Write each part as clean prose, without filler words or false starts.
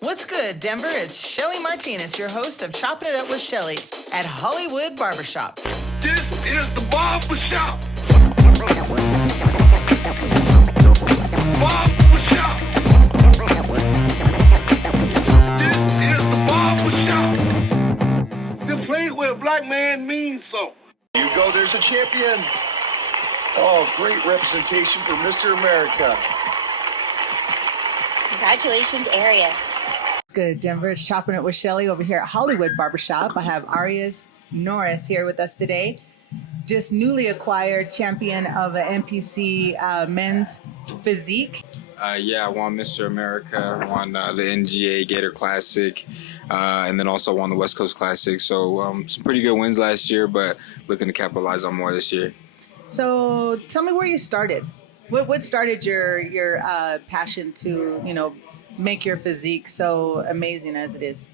What's good, Denver? It's Shellie Martinez, your host of Chopping It Up with Shellie at Hollywood Barbershop. This is the Barbershop. Barbershop. This is the Barbershop. The place where a black man means something. You go, there's a champion. Oh, great representation for Mr.America. Congratulations, Arius. Good, Denver. It's Chopping It with Shellie over here at Hollywood Barbershop. I have Arius Norris here with us today. Just newly acquired champion of the NPC men's Physique. I won Mr.America, won the NGA Gator Classic, and then also won the West Coast Classic. So some pretty good wins last year, but looking to capitalize on more this year. So tell me where you started. What started your passion to, make your physique so amazing as it is?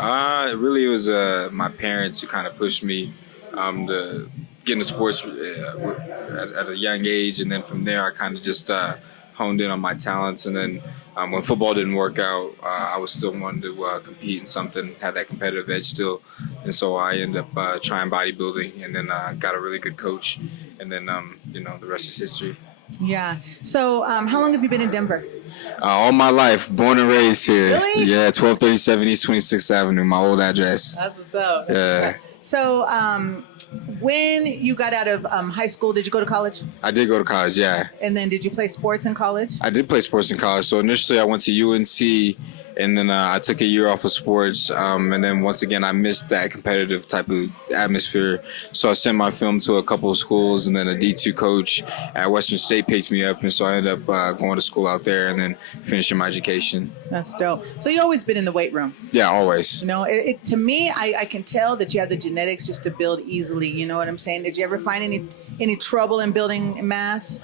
It was my parents who kind of pushed me to get into sports at a young age, and then from there I kind of just honed in on my talents. And then when football didn't work out, I was still wanting to compete in something, have that competitive edge still, and so I ended up trying bodybuilding, and then got a really good coach, and then the rest is history. Yeah. So how long have you been in Denver? All my life, born and raised here. Really? Yeah, 1237 East 26th Avenue, my old address. That's what's up. Yeah. So when you got out of high school, did you go to college? I did go to college, yeah. And then did you play sports in college? I did play sports in college. So initially I went to UNC, and then I took a year off of sports. And then once again, I missed that competitive type of atmosphere. So I sent my film to a couple of schools, and then a D2 coach at Western State picked me up. And so I ended up going to school out there and then finishing my education. That's dope. So you always been in the weight room? Yeah, always. To me, I can tell that you have the genetics just to build easily. You know what I'm saying? Did you ever find any trouble in building mass?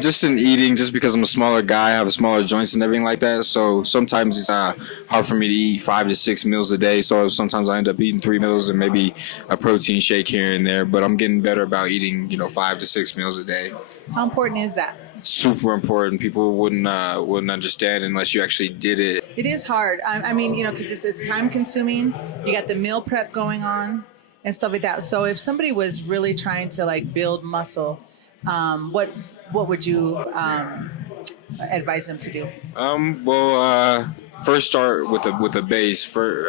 Just in eating, just because I'm a smaller guy, I have smaller joints and everything like that. So sometimes it's hard for me to eat 5 to 6 meals a day. So sometimes I end up eating 3 meals and maybe a protein shake here and there. But I'm getting better about eating, 5 to 6 meals a day. How important is that? Super important. People wouldn't understand unless you actually did it. It is hard. I mean, because it's time consuming. You got the meal prep going on and stuff like that. So if somebody was really trying to build muscle, what would you advise them to do? First start with a base.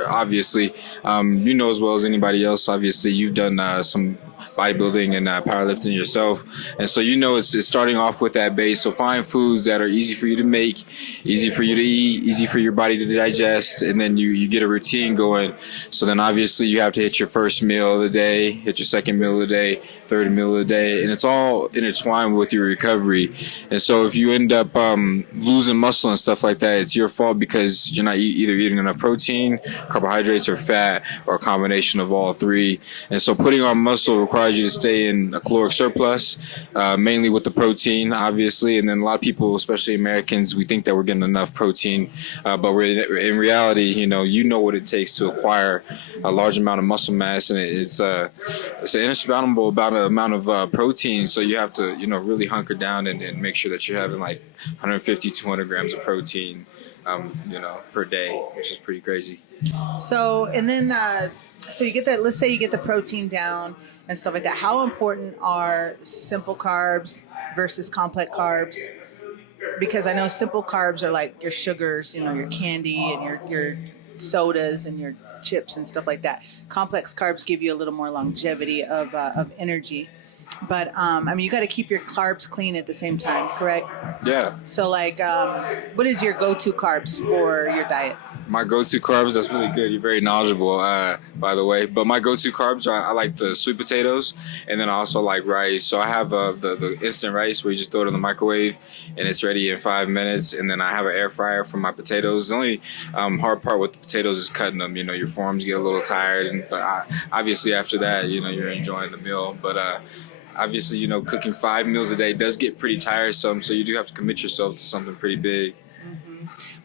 Obviously, as well as anybody else. Obviously, you've done some bodybuilding and powerlifting yourself, and so it's starting off with that base. So find foods that are easy for you to make, easy for you to eat, easy for your body to digest, and then you get a routine going. So then obviously you have to hit your first meal of the day, hit your second meal of the day, third meal of the day, and it's all intertwined with your recovery. And so if you end up losing muscle and stuff like that, it's your fault because you're not either eating enough protein, carbohydrates, or fat, or a combination of all three. And so putting on muscle requires you to stay in a caloric surplus, mainly with the protein, obviously. And then a lot of people, especially Americans, we think that we're getting enough protein, but in reality, you know what it takes to acquire a large amount of muscle mass, and it's an insurmountable amount of protein. So you have to, really hunker down and make sure that you're having 150, 200 grams of protein, per day, which is pretty crazy. So, and then, so you get that, let's say you get the protein down and stuff like that. How important are simple carbs versus complex carbs? Because I know simple carbs are like your sugars, your candy and your sodas and your chips and stuff like that. Complex carbs give you a little more longevity of energy. But, you got to keep your carbs clean at the same time, correct? Yeah. So, what is your go-to carbs for your diet? My go-to carbs, that's really good. You're very knowledgeable, by the way. But my go-to carbs, I like the sweet potatoes, and then I also like rice. So I have the instant rice where you just throw it in the microwave, and it's ready in 5 minutes. And then I have an air fryer for my potatoes. The only hard part with the potatoes is cutting them. Your forearms get a little tired. But obviously after that, you're enjoying the meal. But obviously, cooking 5 meals a day does get pretty tiresome. So you do have to commit yourself to something pretty big.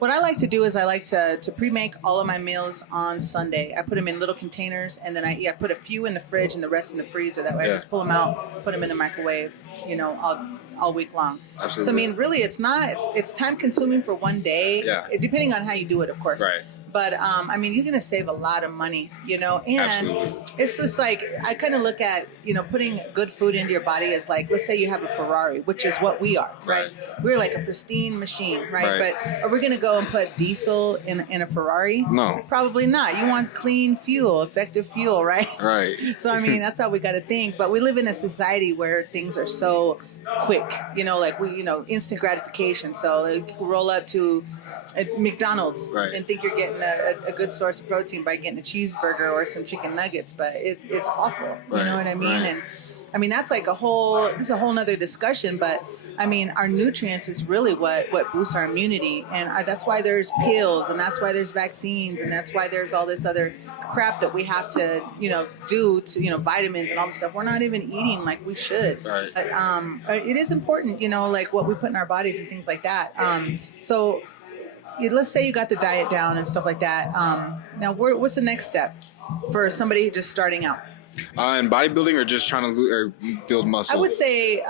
What I like to do is I like to pre-make all of my meals on Sunday. I put them in little containers, and then I put a few in the fridge and the rest in the freezer. That way I just pull them out, put them in the microwave, all week long. Absolutely. So I mean, really, it's time consuming for one day, depending on how you do it, of course. Right. But I mean, you're gonna save a lot of money, and Absolutely. it's just like I kind of look at putting good food into your body as like, let's say you have a Ferrari, which is what we are, right? We're like a pristine machine, right? But are we gonna go and put diesel in a Ferrari? No, probably not. You want clean fuel, effective fuel, right? Right. So I mean, that's how we got to think. But we live in a society where things are so quick, like instant gratification. So like, you can roll up to McDonald's and think you're getting a good source of protein by getting a cheeseburger or some chicken nuggets, but it's awful. You know what I mean? And I mean, that's like this is a whole nother discussion, but I mean, our nutrients is really what boosts our immunity. And that's why there's pills, and that's why there's vaccines, and that's why there's all this other crap that we have to, do to, vitamins and all this stuff. We're not even eating like we should. Right. But it is important, like what we put in our bodies and things like that. So let's say you got the diet down and stuff like that. Now, what's the next step for somebody just starting out? In bodybuilding or just trying to build muscle? I would say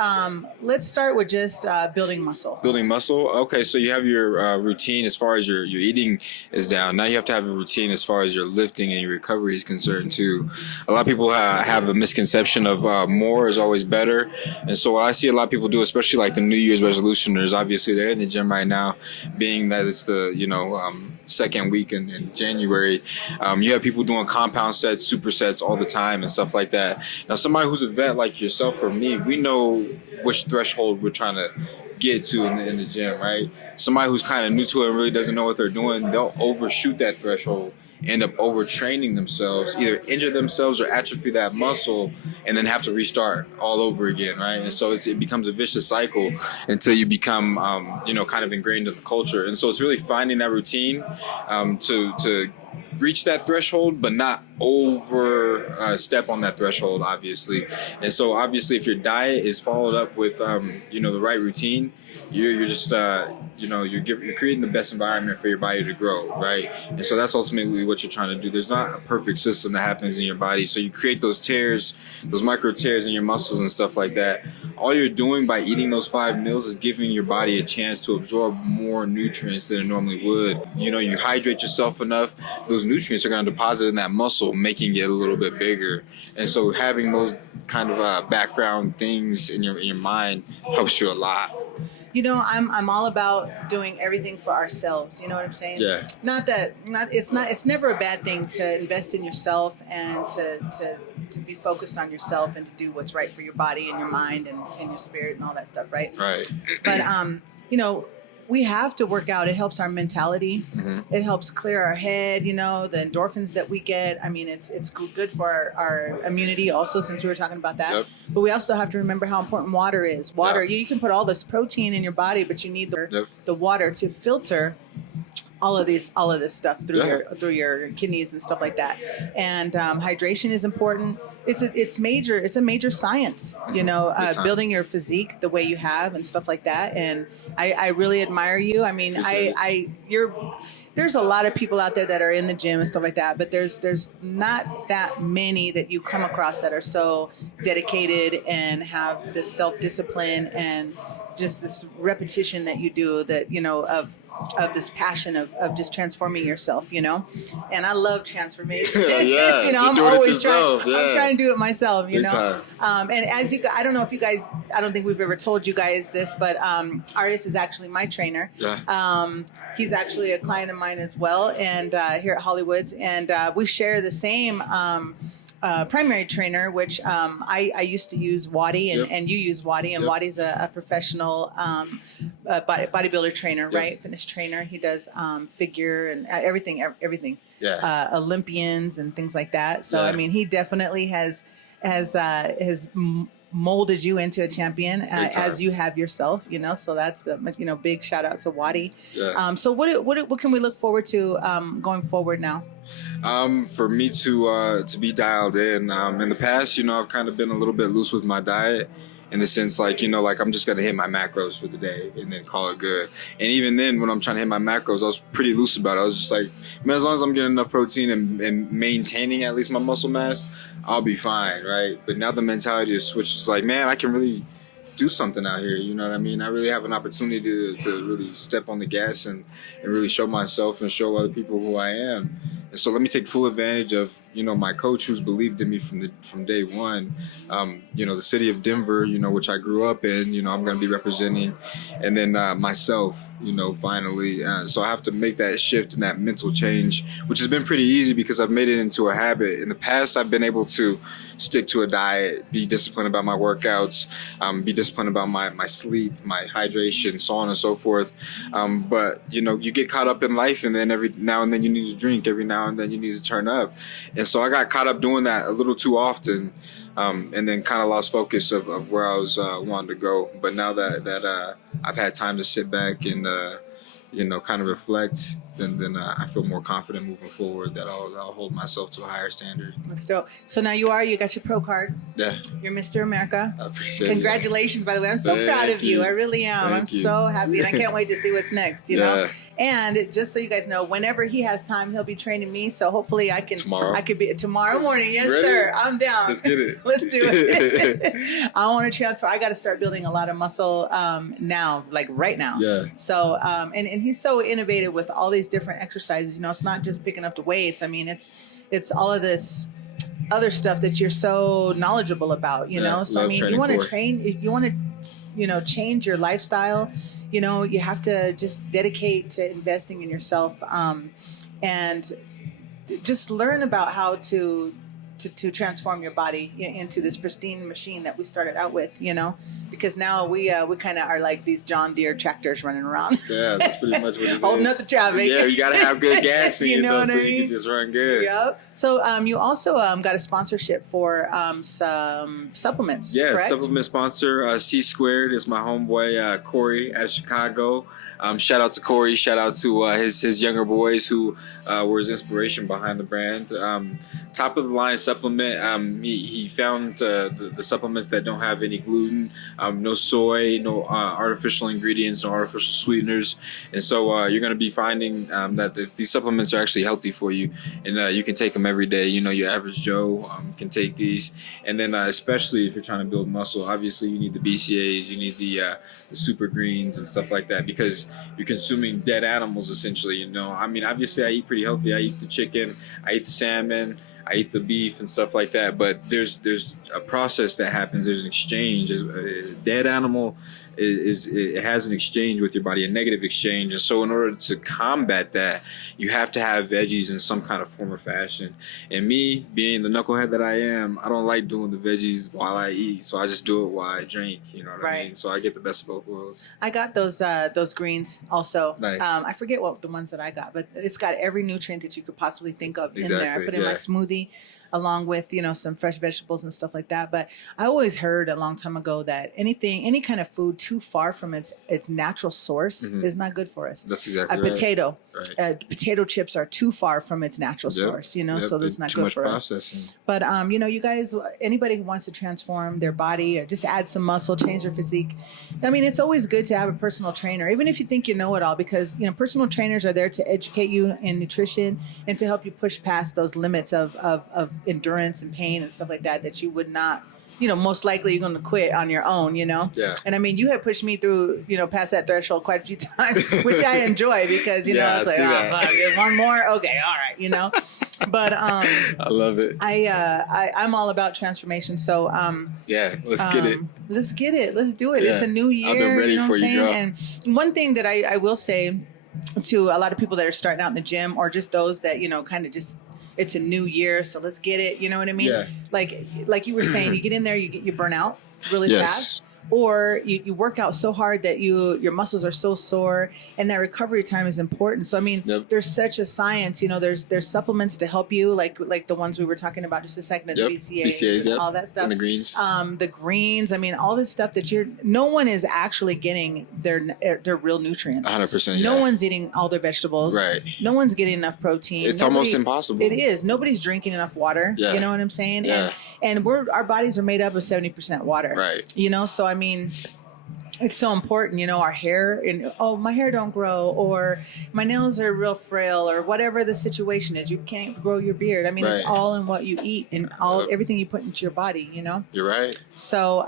let's start with just building muscle. Building muscle? Okay, so you have your routine as far as your eating is down. Now you have to have a routine as far as your lifting and your recovery is concerned too. A lot of people have a misconception of more is always better. And so what I see a lot of people do, especially like the New Year's resolutioners, obviously they're in the gym right now, being that it's the, second week in January. You have people doing compound sets, supersets all the time and stuff like that. Now, somebody who's a vet like yourself or me, we know which threshold we're trying to get to in the gym, right? Somebody who's kind of new to it and really doesn't know what they're doing, they'll overshoot that threshold, end up overtraining themselves, either injure themselves or atrophy that muscle, and then have to restart all over again, right? And so it becomes a vicious cycle until you become, kind of ingrained in the culture. And so it's really finding that routine to reach that threshold, but not over step on that threshold, obviously. And so obviously if your diet is followed up with, the right routine, you're just you're creating the best environment for your body to grow, right? And so that's ultimately what you're trying to do. There's not a perfect system that happens in your body, so you create those tears, those micro tears in your muscles and stuff like that. All you're doing by eating those 5 meals is giving your body a chance to absorb more nutrients than it normally would. You hydrate yourself enough, those nutrients are going to deposit in that muscle, making it a little bit bigger. And so having those kind of background things in your mind helps you a lot. I'm all about doing everything for ourselves. You know what I'm saying? Yeah. It's never a bad thing to invest in yourself and to be focused on yourself and to do what's right for your body and your mind and your spirit and all that stuff, right? Right. But we have to work out. It helps our mentality. Mm-hmm. It helps clear our head, the endorphins that we get. I mean, it's good for our immunity also, since we were talking about that. Yep. But we also have to remember how important water is. Water, you can put all this protein in your body, but you need the water to filter all of this stuff through your kidneys and stuff like that. And hydration is important. It's a major science, building your physique the way you have and stuff like that. And I really admire you. I mean, there's a lot of people out there that are in the gym and stuff like that, but there's not that many that you come across that are so dedicated and have this self-discipline and just this repetition that you do, that of this passion of just transforming yourself, and I love transformation. I'm always trying. I'm trying to do it myself, and as I don't know if you guys, I don't think we've ever told you guys this, but Arius is actually my trainer. He's actually a client of mine as well, and here at Hollywood's, and we share the same primary trainer, which I used to use Waddy, and you use Waddy, and Waddy's a professional bodybuilder trainer, right? Fitness trainer. He does figure and everything. Olympians and things like that. So I mean, he definitely has molded you into a champion, as you have yourself, so that's big shout out to Waddy. So what can we look forward to going forward now? For me to be dialed in the past, I've kind of been a little bit loose with my diet, in the sense like, like I'm just going to hit my macros for the day and then call it good. And even then when I'm trying to hit my macros, I was pretty loose about it. I was just like, man, as long as I'm getting enough protein and maintaining at least my muscle mass, I'll be fine, right? But now the mentality is switched. It's like, man, I can really do something out here, you know what I mean? I really have an opportunity to really step on the gas and really show myself and show other people who I am. And so let me take full advantage of, my coach who's believed in me from day one. The city of Denver, which I grew up in, I'm going to be representing, and then myself, finally. So I have to make that shift and that mental change, which has been pretty easy because I've made it into a habit. In the past, I've been able to stick to a diet, be disciplined about my workouts, be disciplined about my sleep, my hydration, so on and so forth. But, you get caught up in life, and then every now and then you need to drink, every now and then you need to turn up. And so I got caught up doing that a little too often, and then kind of lost focus of where I was wanting to go. But now that I've had time to sit back and kind of reflect, then I feel more confident moving forward that I'll hold myself to a higher standard. That's dope. So now you got your pro card. Yeah. You're Mr. America. I appreciate it. Congratulations, by the way. I'm so proud of you. I really am. I'm so happy, and I can't wait to see what's next, know? And just so you guys know, whenever he has time, he'll be training me. So hopefully I could be tomorrow morning. Yes, Ready? sir. I'm down. Let's get it. Let's do it. I want to transfer. I got to start building a lot of muscle now, like right now. Yeah. So, and he's so innovative with all these different exercises. It's not just picking up the weights. I mean, it's all of this other stuff that you're so knowledgeable about, So I mean, you want to train, if you want to, change your lifestyle, you have to just dedicate to investing in yourself, and just learn about how to transform your body into this pristine machine that we started out with, because now we kind of are like these John Deere tractors running around. Yeah, that's pretty much what it is. Holding up the traffic. Yeah, you got to have good gas in you, so you can just run good. Yep. So you also got a sponsorship for some supplements, correct? Supplement sponsor, C Squared is my homeboy, Corey out of Chicago. Shout out to Corey. Shout out to his younger boys who were his inspiration behind the brand. Top of the line supplement. He found the supplements that don't have any gluten, no soy, no artificial ingredients, no artificial sweeteners, and so you're going to be finding that these supplements are actually healthy for you, and you can take them every day. Your average Joe can take these, and then especially if you're trying to build muscle, obviously you need the BCAAs, you need the super greens and stuff like that, because you're consuming dead animals essentially. I mean, obviously I eat pretty healthy. I eat the chicken, I eat the salmon, I eat the beef and stuff like that, but there's a process that happens. There's an exchange. A dead animal it has an exchange with your body, a negative exchange, and so in order to combat that, you have to have veggies in some kind of form or fashion. And me, being the knucklehead that I am, I don't like doing the veggies while I eat, so I just do it while I drink. You know what I mean? So I get the best of both worlds. I got those greens also. Nice. I forget what the ones that I got, but it's got every nutrient that you could possibly think of in there. I put in my smoothie, along with some fresh vegetables and stuff like that. But I always heard a long time ago that any kind of food too far from its natural source is not good for us. That's exactly a right. Potato, potato chips are too far from its natural source. So that's not good for us. But you guys, anybody who wants to transform their body or just add some muscle, change their physique, I mean, it's always good to have a personal trainer, even if you think you know it all, because personal trainers are there to educate you in nutrition and to help you push past those limits of endurance and pain and stuff like that you would not, most likely you're going to quit on your own, Yeah. And I mean, you have pushed me through, past that threshold quite a few times, which I enjoy because, it's like, one more. Okay. All right. But, I love it. I'm all about transformation. So, let's get it. Let's get it. Let's do it. Yeah. It's a new year. I've been ready for you, girl. And one thing that I will say to a lot of people that are starting out in the gym, or just those that, kind of just, it's a new year, so let's get it. You know what I mean? Yeah. Like you were saying, you get in there, you burn out really fast. or you work out so hard that your muscles are so sore, and that recovery time is important. So I mean, there's such a science. There's supplements to help you, like the ones we were talking about just a second ago, the BCAAs, and all that stuff, and the greens. The greens. I mean, all this stuff that no one is actually getting their real nutrients. 100%. No one's eating all their vegetables. Right. No one's getting enough protein. It's almost impossible. It is. Nobody's drinking enough water. Yeah. You know what I'm saying? Yeah. And our bodies are made up of 70% water. Right. So I mean, it's so important, our hair, and my hair don't grow, or my nails are real frail, or whatever the situation is. You can't grow your beard. I mean, It's all in what you eat and everything you put into your body. You're right. So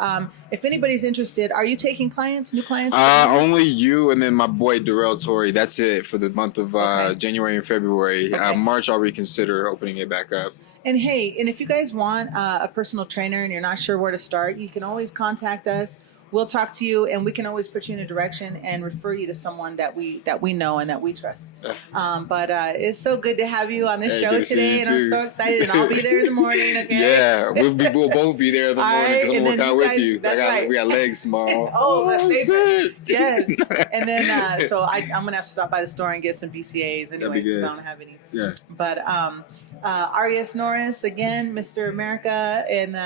if anybody's interested, are you taking new clients? Only you and then my boy Darrell Torrey. That's it for the month of January and February. Okay. March, I'll reconsider opening it back up. And hey, and if you guys want a personal trainer and you're not sure where to start, you can always contact us. We'll talk to you, and we can always put you in a direction and refer you to someone that we know and that we trust. But it's so good to have you on the show today, and I'm so excited. And I'll be there in the morning. Okay. Yeah, we'll both be there in the morning because I'm working out with you. We got legs tomorrow. My favorite. Yes. And then so I'm gonna have to stop by the store and get some BCAAs anyways because I don't have any. Yeah. But Arius Norris again, Mr. America, and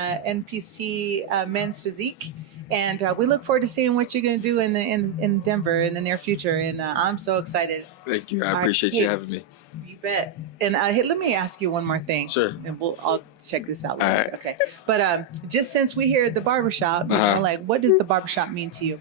NPC Men's Physique. And we look forward to seeing what you're going to do in Denver in the near future. And I'm so excited. Thank you. I appreciate you having me. You bet. And let me ask you one more thing. Sure. And I'll check this out later. Right. Okay. But just since we're here at the barbershop, what does the barbershop mean to you?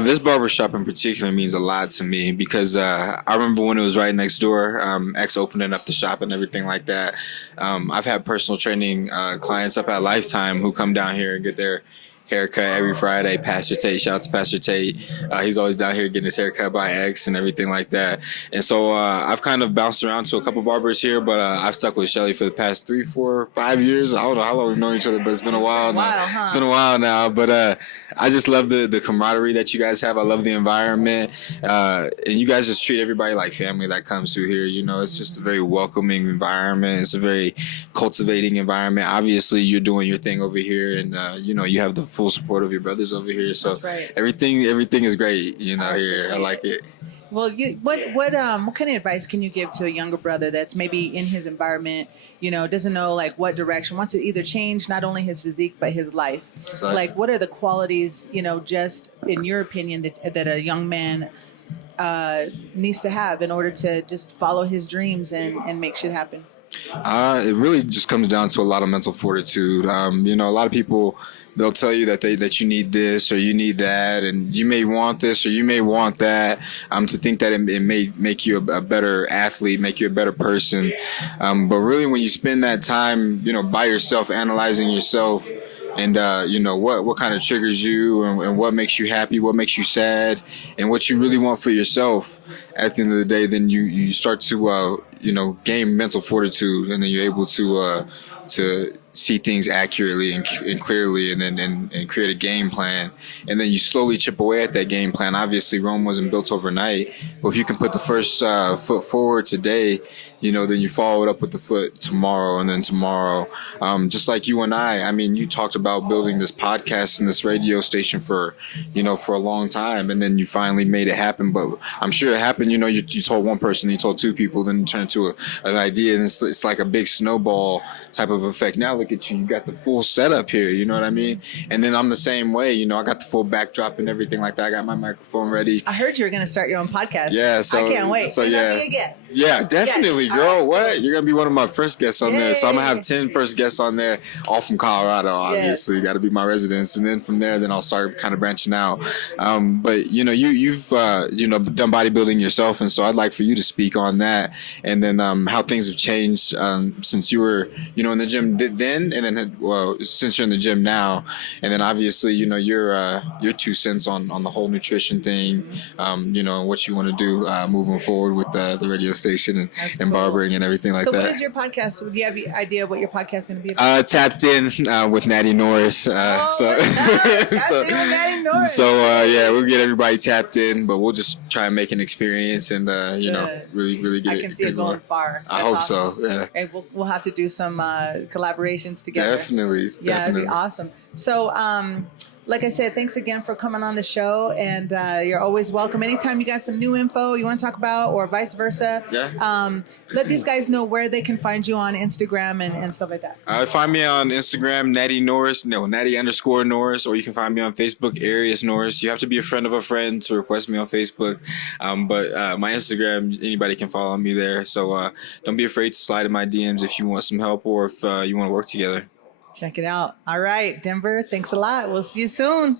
This barbershop in particular means a lot to me because I remember when it was right next door, X opening up the shop and everything like that. I've had personal training clients up at Lifetime who come down here and get their haircut every Friday. Pastor Tate, shout out to Pastor Tate. He's always down here getting his haircut by X and everything like that. And so I've kind of bounced around to a couple barbers here, but I've stuck with Shellie for the past 3, 4, 5 years. I don't know how long we've known each other, but it's been a while now. It's been a while now, but I just love the camaraderie that you guys have. I love the environment, and you guys just treat everybody like family that comes through here. It's just a very welcoming environment. It's a very cultivating environment. Obviously, you're doing your thing over here, and you have the full support of your brothers over here. So everything is great, here. I like it. Well, what kind of advice can you give to a younger brother that's maybe in his environment, doesn't know like what direction, wants to either change not only his physique but his life? Exactly. Like, what are the qualities, just in your opinion, that a young man needs to have in order to just follow his dreams and make shit happen? It really just comes down to a lot of mental fortitude. A lot of people, they'll tell you that you need this or you need that, and you may want this or you may want that. To think that it may make you a better athlete, make you a better person. But really, when you spend that time, by yourself, analyzing yourself, and what kind of triggers you, and what makes you happy, what makes you sad, and what you really want for yourself, at the end of the day, then you start to gain mental fortitude, and then you're able to see things accurately and clearly, and then create a game plan, and then you slowly chip away at that game plan. Obviously, Rome wasn't built overnight, but if you can put the first foot forward today, then you follow it up with the foot tomorrow, and then tomorrow. Just like you and I mean, you talked about building this podcast and this radio station for a long time, and then you finally made it happen. But I'm sure it happened, you told one person, you told 2 people, then it turned into an idea, and it's like a big snowball type of effect. Now look at you got the full setup here, you know what I mean? And then I'm the same way, I got the full backdrop and everything like that. I got my microphone ready. I heard you were going to start your own podcast. Yeah, so I can't wait. So yeah, definitely, yes. girl. Right. What? You're gonna be one of my first guests on there. So I'm gonna have 10 first guests on there, all from Colorado. Obviously, got to be my residents, and then from there, then I'll start kind of branching out. But you've done bodybuilding yourself, and so I'd like for you to speak on that, and then how things have changed since you were in the gym then, and then since you're in the gym now, and then obviously your 2 cents on the whole nutrition thing, and what you want to do moving forward with the radio station and barbering and everything like that. So what is your podcast? Do you have any idea what your podcast is going to be about? Tapped In with Natty Norris. Tapped In with Natty Norris. So we'll get everybody tapped in, but we'll just try and make an experience and really get it. I can see it going far. I hope so. Yeah. And we'll have to do some collaborations together. Definitely. Yeah, that'd be awesome. So like I said, thanks again for coming on the show, and you're always welcome. Anytime you got some new info you want to talk about, or vice versa, let these guys know where they can find you on Instagram and stuff like that. Find me on Instagram, Natty_Norris, or you can find me on Facebook, Arius Norris. You have to be a friend of a friend to request me on Facebook, but my Instagram, anybody can follow me there. So don't be afraid to slide in my DMs if you want some help or if you want to work together. Check it out. All right, Denver, thanks a lot. We'll see you soon.